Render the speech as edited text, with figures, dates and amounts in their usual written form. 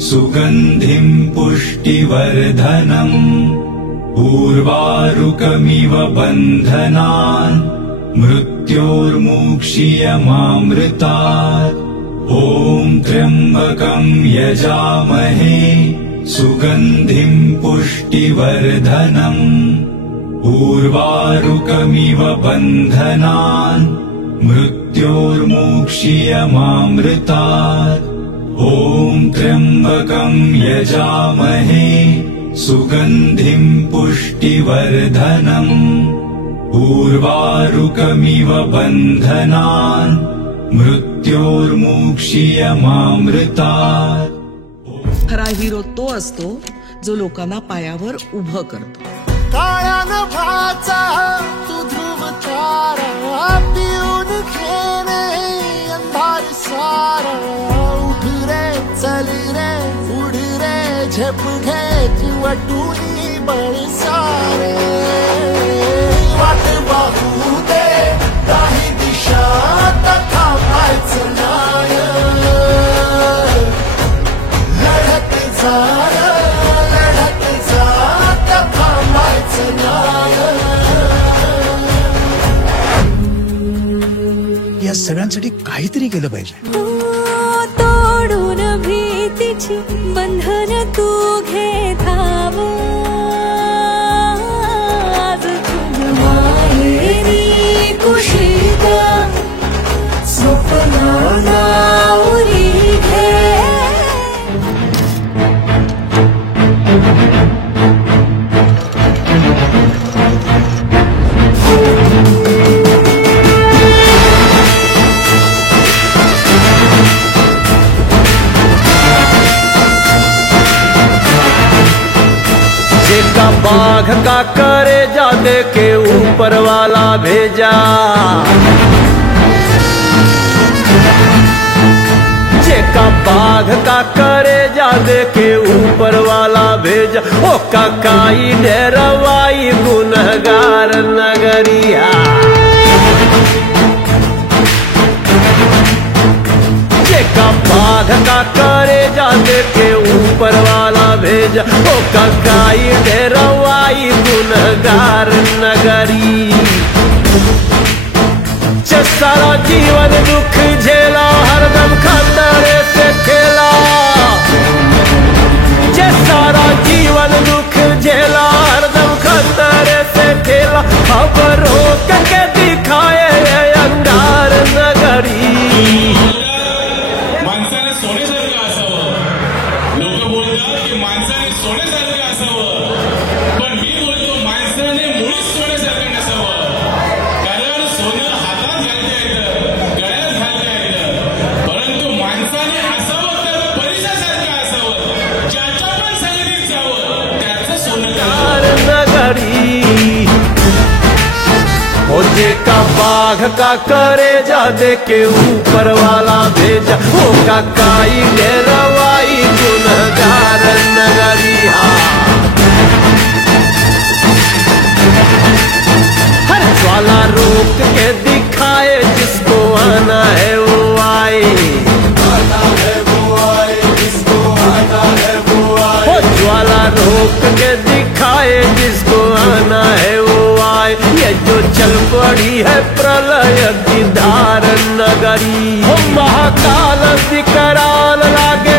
सुगन्धिं पुष्टिवर्धनम् उर्वारुकमिव बन्धनान् मृत्योर्मुक्षीयमामृतात्। ॐ त्र्यम्बकं यजामहे सुगन्धिं पुष्टिवर्धनम् उर्वारुकमिव बन्धनान् मृत्योर्मुक्षीयमामृतात्। ॐ त्र्यम्बकं यजामहे सुगन्धिं पुष्टिवर्धनम् उर्वारुकमिव बन्धनान् मृत्योर्मुक्षीयमामृतात्। खरा हिरो तो असतो जो लोकांना पायावर उभं करतो। काळ्या नभाचा तू ध्रुव तारा पिऊन घेणे अंधार सारा। उठ रे चल रे उड रे झेप घे वटुनी बळ सारे। वाट पाहू दे काही दिशा थांबायचं नाय। लढत जा लढत जा थांबायचं नाय। या सगळ्यांसाठी काहीतरी केलं पाहिजे। तोडून भीतीची बंधन तू घे धाव। आज तुझ्या माहेरी कुशीत स्वप्नाला उरी घे। बाघ का करे जादे के ऊपर वाला भेजा। जेका बाघ का करे जादे के ऊपर वाला भेजा। ओ काई डेरवाई गुनहगार नगरिया। जेका बाघ का करे जादे के ऊपर वाला भेजा। ओ काई डेरवाई गुनहगार नगरी। सारा जीवन दुख झेला हरदम खतरे से खेला। सारा जीवन दुख झेला हरदम खतरे से खेला। अब रोक के दिखाए अंगार नगरी। माणसाने सोन्यासारखं असावं। लोक बोलतात की माणसाने सोन्यासारखं असावं, पण मी बोलतो माणसाने मुळीच सोन्यासारखं नसावं। कारण सोनं हातात घालता येतं, गळ्यात घालता येतं, परंतु माणसाने असावं तर परिसासारखं असावं, ज्याच्या पण सैनिक जावं त्याचं सोनं नगरी। ओ जेका बाघ का करे जादे के ऊपर वाला भेजा। ओ काई डेरवाई गुनहगार नगरी। हर ज्वाला रोक के दिखाए जिसको आना है वो आए। आना है वो आए, जिसको आना है वो आए। ओ ज्वाला रोक के दिखाए जिसको आना है वो आए। ये जो चल पड़ी है प्रलय की धार नगरी। महाकाल विकराल लागे